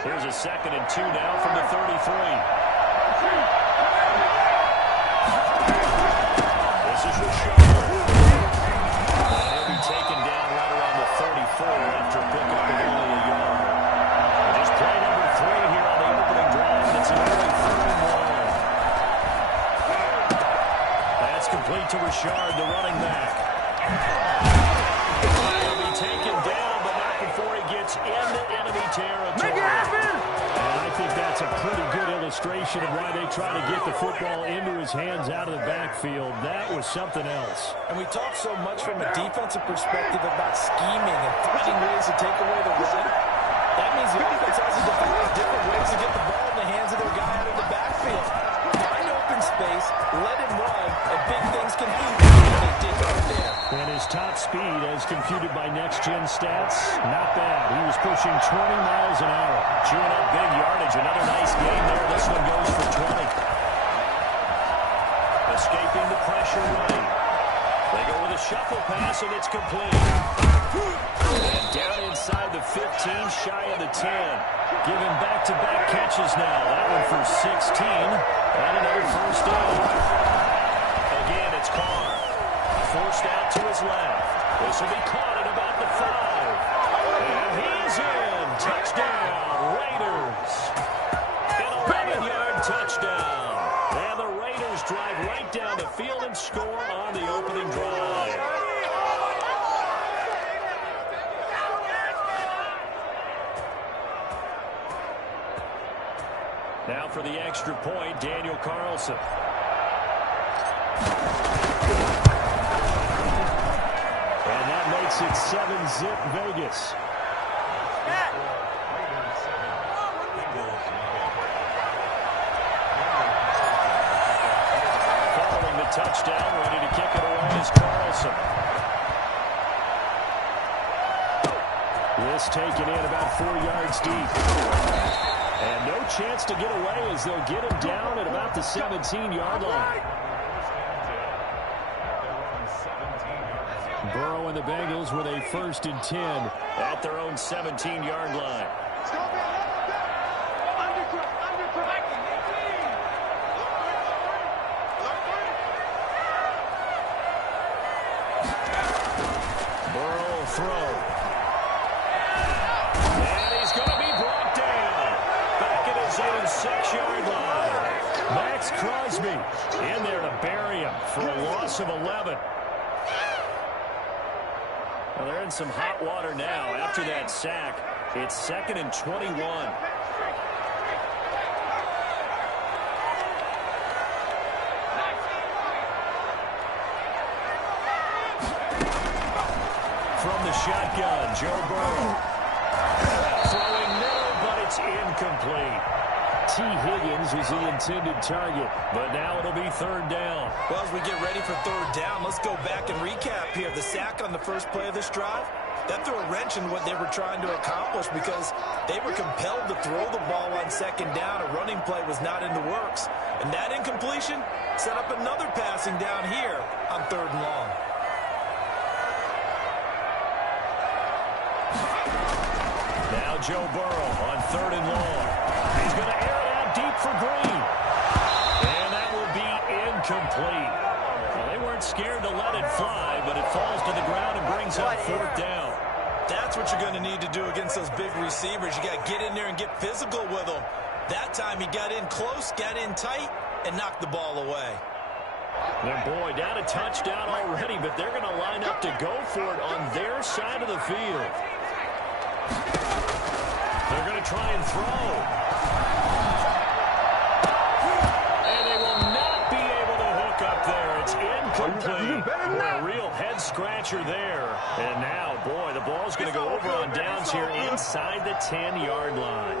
Here's a 2nd and 2 now from the 33. This is Rashard. And he'll be taken down right around the 34 after a pickup of only a yard. Just play number 3 here on the opening drive. It's an early 3rd and 1. That's complete to Rashard, the running back. He'll be taken down, but not before he gets into enemy territory. Make it happen! And I think that's a pretty good illustration of why they try to get the football into his hands out of the backfield. That was something else. And we talk so much from a defensive perspective about scheming and finding ways to take away the run. That means the offense has to develop different ways to get the ball in the hands of their guy out of the backfield. Find open space, let him run, and big things can happen. They did right there. And his top speed, as computed by next-gen stats, not bad. He was pushing 20 miles an hour. Chewing up big yardage. Another nice game there. This one goes for 20. Escaping the pressure right. They go with a shuffle pass, and it's complete. And down inside the 15, shy of the 10. Giving back-to-back catches now. That one for 16. And another first down. Again, it's Carr. Forced out to his left. This will be caught at about the 5. And he's in. Touchdown, Raiders. An 11-yard touchdown. And the Raiders drive right down the field and score on the opening drive. Now for the extra point, Daniel Carlson. And that makes it 7-zip Vegas. Following the touchdown, ready to kick it away is Carlson. This taken in about 4 yards deep. And no chance to get away as they'll get him down at about the 17-yard line. Burrow and the Bengals with a 1st and 10 at their own 17-yard line. Burrow will throw. And he's going to be brought down. Back at his own 6-yard line. Max Crosby in there to bury him for a loss of 11. Well, they're in some hot water now after that sack. It's 2nd and 21. From the shotgun, Joe Burrow. Throwing middle, but it's incomplete. T. Higgins was the intended target, but now it'll be 3rd down. Well, as we get ready for 3rd down, let's go back and recap here. The sack on the first play of this drive, that threw a wrench in what they were trying to accomplish because they were compelled to throw the ball on 2nd down. A running play was not in the works. And that incompletion set up another passing down here on 3rd and long. Now Joe Burrow on 3rd and long. He's going to air it out deep for Green. And that will be incomplete. Well, they weren't scared to let it fly, but it falls to the ground and brings up 4th down. That's what you're going to need to do against those big receivers. You got to get in there and get physical with them. That time he got in close, got in tight, and knocked the ball away. And boy, down a touchdown already, but they're going to line up to go for it on their side of the field. They're going to try and throw. And they will not be able to hook up there. It's incomplete. Boy, a real head-scratcher there. And now, boy, the ball's going to go over on downs here inside the 10-yard line.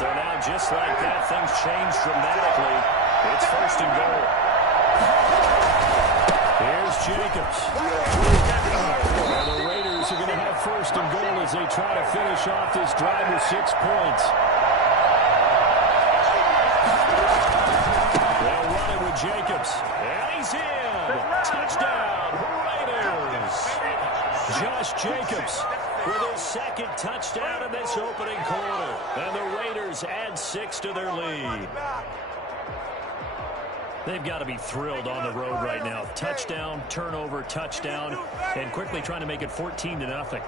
So now, just like that, things change dramatically. It's 1st and goal. Here's Jacobs. And the Raiders are going to have 1st and goal as they try to finish off this drive with 6 points. Jacobs. And he's in. Touchdown, Raiders. Josh Jacobs with his second touchdown in this opening quarter. And the Raiders add 6 to their lead. They've got to be thrilled on the road right now. Touchdown, turnover, touchdown, and quickly trying to make it 14-0.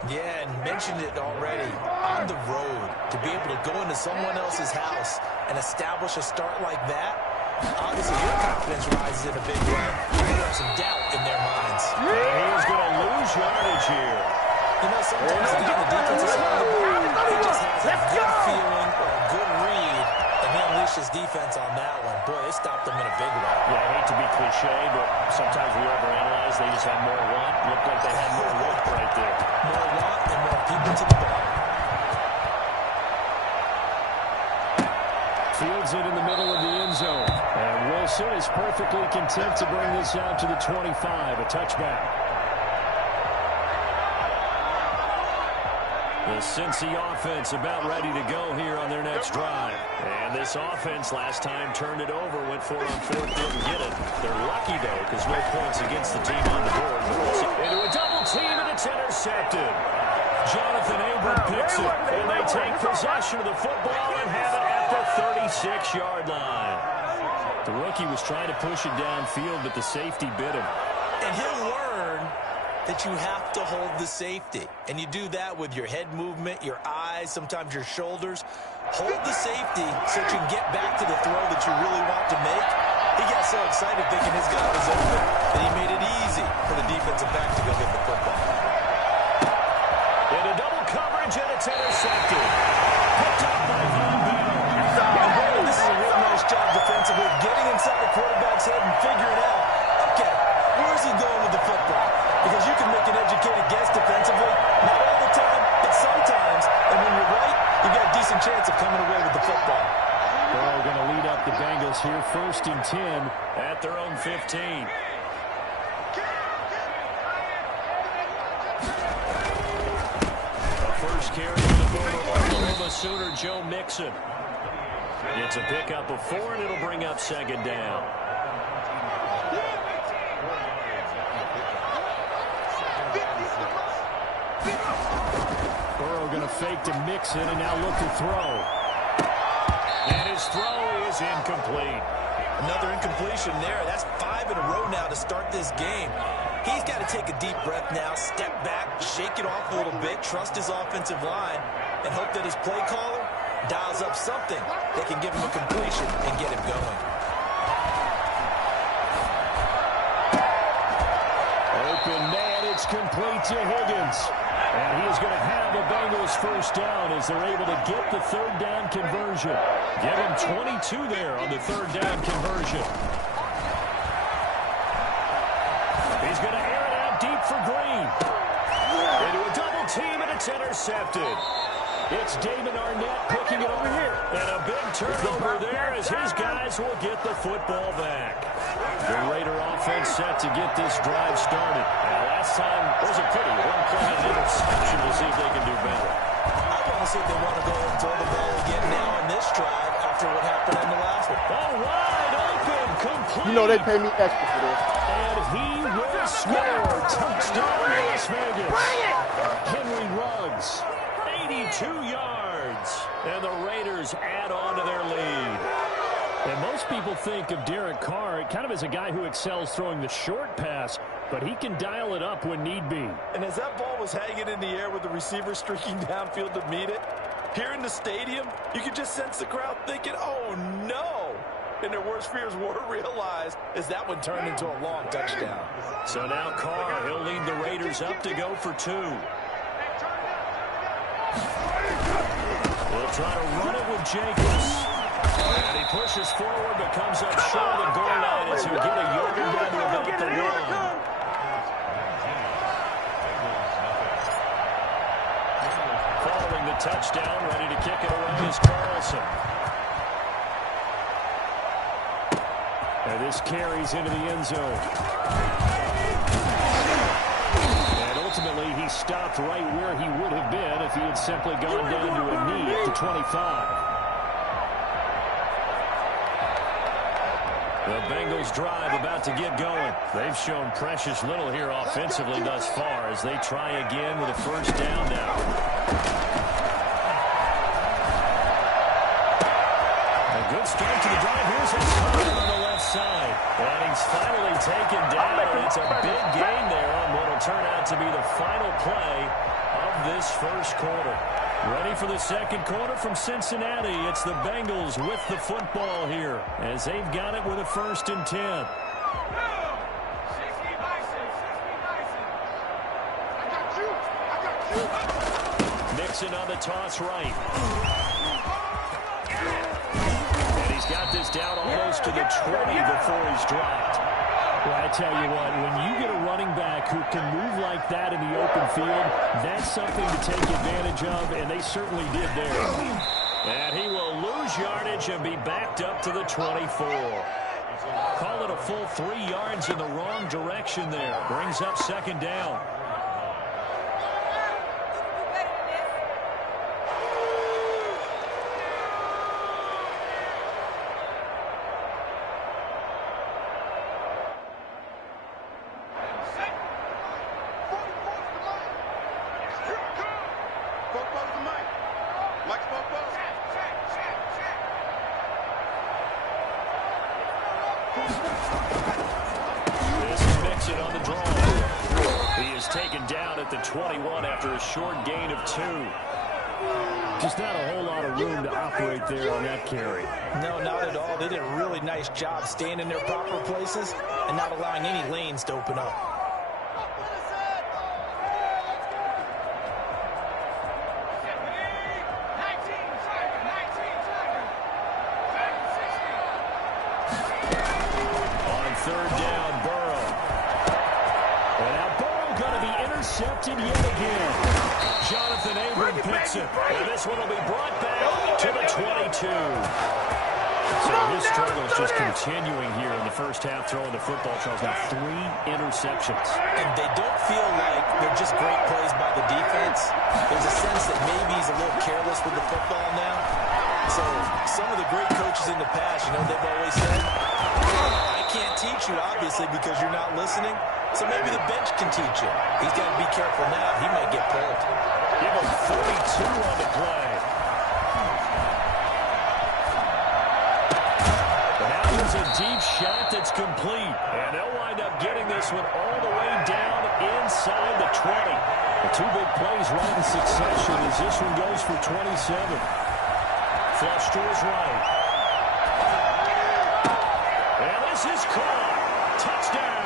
Yeah, and mentioned it already. On the road, to be able to go into someone else's house and establish a start like that, obviously your confidence rises in a big way. You have some doubt in their minds. And he is going to lose yardage here. You know, sometimes on the defensive side of the ball, he just has a good feeling or a good read, and he unleashes defense on that one. Boy, it stopped them in a big way. Yeah, I hate to be cliche, but sometimes we overanalyze. They just have more want. Looked like they had more rope right there. More want and more people to the ball. Fields it in the middle of the end zone. And Wilson is perfectly content to bring this out to the 25, a touchback. The Cincy offense about ready to go here on their next drive. And this offense last time turned it over, went for it on fourth, didn't get it. They're lucky, though, because no points against the team on the board. Into a double team, and it's intercepted. Jonathan Abram picks it, and they take possession of the football and have it at the 36-yard line. The rookie was trying to push it downfield, but the safety bit him. And he'll learn that you have to hold the safety. And you do that with your head movement, your eyes, sometimes your shoulders. Hold the safety so you can get back to the throw that you really want to make. He got so excited thinking his guy was open that he made it easy for the defensive back to go get the football. Into double coverage, and it's intercepted. Picked up by Von Bell. And this is a real nice job defensively, getting inside the quarterback's head and figuring out, okay, where's he going with the football? Because you can make an educated guess defensively. Not all the time, but sometimes. And when you're right, you've got a decent chance of coming away with the football. They're going to lead up the Bengals here, 1st and 10 at their own 15. The first carry for the former Oklahoma Sooner, Joe Mixon. It's a pickup of 4, and it'll bring up 2nd down. Burrow going to fake to Mixon and now look to throw. And his throw is incomplete. Another incompletion there. That's 5 in a row now to start this game. He's got to take a deep breath now, step back, shake it off a little bit, trust his offensive line, and hope that his play caller dials up something that can give him a completion and get him going. Open man, it's complete to Higgins. And he is going to have the Bengals first down as they're able to get the 3rd down conversion. Give him 22 there on the 3rd down conversion. He's going to air it out deep for Green. Into a double team, and it's intercepted. It's Damon Arnett picking it over here. And a big turnover there as his guys will get the football back. The Raider offense set to get this drive started. And last time was a pretty one-play interception. We'll see if they can do better. I want to see if they want to go and throw the ball again now in this drive after what happened in the last one. All wide open, complete. You know they pay me extra for this. And he will score. Touchdown, Las Vegas. Henry Ruggs, 82 yards. And the Raiders add on to their lead. And most people think of Derek Carr kind of as a guy who excels throwing the short pass, but he can dial it up when need be. And as that ball was hanging in the air with the receiver streaking downfield to meet it, here in the stadium, you could just sense the crowd thinking, oh, no. And their worst fears were realized as that one turned into a long touchdown. So now Carr, he'll lead the Raiders up to go for 2. We'll try to run it with Jacobs. And he pushes forward, but comes up short of the goal line as he'll get a yard down to about the 1. Following the touchdown, ready to kick it away is Carlson. And this carries into the end zone. And ultimately, he stopped right where he would have been if he had simply gone down to a knee at the 25. The Bengals drive about to get going. They've shown precious little here offensively thus far as they try again with a first down now. A good start to the drive. Here's his cover on the left side. And he's finally taken down. It's a big gain there on what will turn out to be the final play of this first quarter. Ready for the second quarter from Cincinnati. It's the Bengals with the football here as they've got it with a 1st and 10. Mixon on the toss right. And he's got this down almost to the 20 before he's dropped. Well, I tell you what, when you get a running back who can move like that in the open field, that's something to take advantage of, and they certainly did there. And he will lose yardage and be backed up to the 24. Call it a full 3 yards in the wrong direction there. Brings up 2nd down. This is Mixon on the draw. He is taken down at the 21 after a short gain of 2. Just not a whole lot of room to operate there on that carry. No, not at all. They did a really nice job staying in their proper places and not allowing any lanes to open up. Intercepted yet again. Jonathan Abram picks it. And this one will be brought back to the 22. So his struggle is just continuing here in the first half throwing the football. Charles, now 3 interceptions. And they don't feel like they're just great plays by the defense. There's a sense that maybe he's a little careless with the football now. So some of the great coaches in the past, you know, they've always said, I can't teach you, obviously, because you're not listening. So maybe the bench can teach you. He's got to be careful now. He might get pulled. Give him 42 on the play. But now there's a deep shot that's complete. And they'll wind up getting this one all the way down inside the 20. The 2 big plays right in succession as this one goes for 27. Flush to his right. And this is caught. Touchdown.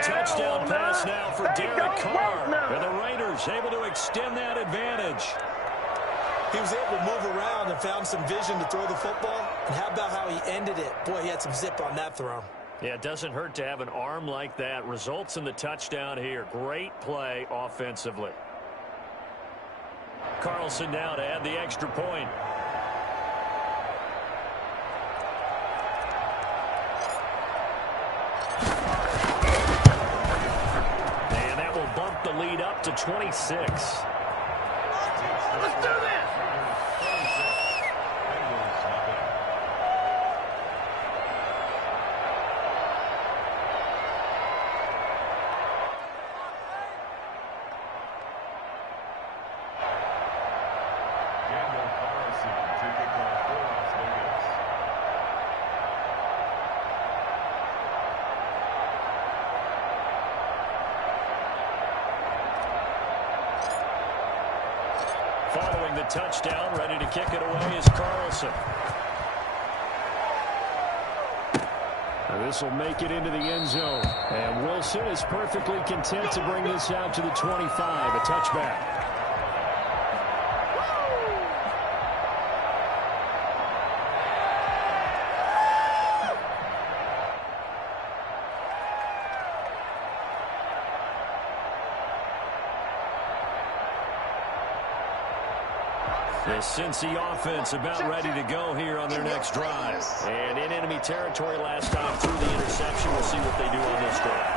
Touchdown pass now for Derek Carr. And the Raiders able to extend that advantage. He was able to move around and found some vision to throw the football. And how about how he ended it? Boy, he had some zip on that throw. Yeah, it doesn't hurt to have an arm like that. Results in the touchdown here. Great play offensively. Carlson now to add the extra point. The lead up to 26. Let's do this! Following the touchdown, ready to kick it away is Carlson. And this will make it into the end zone. And Wilson is perfectly content to bring this out to the 25, a touchback. The Cincy offense about ready to go here on their next drive. And in enemy territory last time through the interception. We'll see what they do on this drive.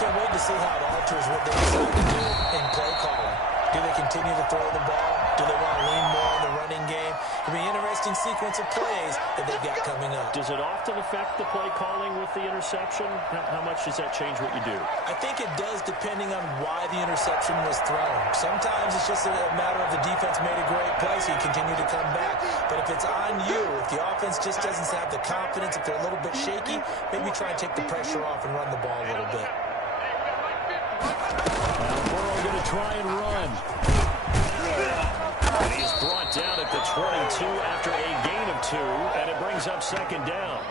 Can't wait to see how it alters what they decide to do in play calling. Do they continue to throw the ball? Do they want to lean more on the running game? It'll be interesting interesting sequence of plays that they've got coming up. Does it often affect the play calling with the interception? How much does that change what you do? I think it does depending on why the interception was thrown. Sometimes it's just a matter of the defense made a great play, so you continue to come back. But if it's on you, if the offense just doesn't have the confidence, if they're a little bit shaky, maybe try and take the pressure off and run the ball a little bit. Now Burrow going to try and run. And he's brought down at the 22 after a gain of 2, and it brings up second down.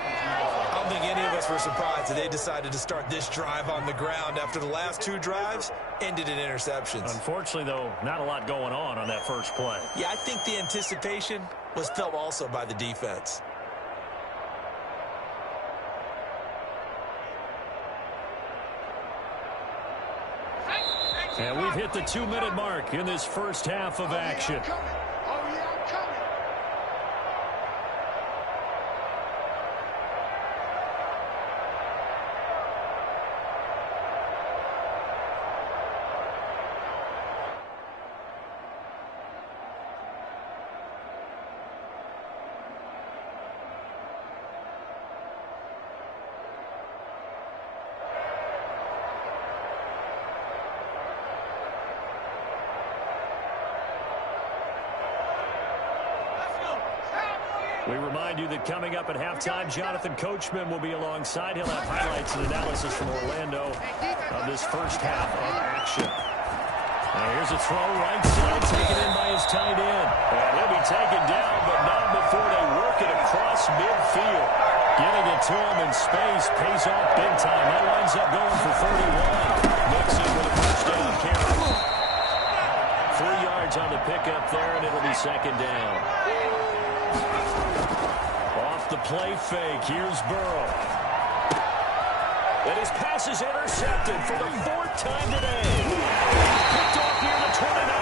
I don't think any of us were surprised that they decided to start this drive on the ground after the last 2 drives ended in interceptions. Unfortunately, though, not a lot going on that first play. Yeah, I think the anticipation was felt also by the defense. And we've hit the 2-minute mark in this first half of action. We remind you that coming up at halftime, Jonathan Coachman will be alongside. He'll have highlights and analysis from Orlando of this first half of action. Now here's a throw right side, taken in by his tight end. And he'll be taken down, but not before they work it across midfield. Getting it to him in space pays off big time. That winds up going for 31. Mixon with a first down carry. 3 yards on the pickup there, and it'll be second down. Off the play fake, here's Burrow. And his pass is intercepted for the 4th time today. Picked off near the 29.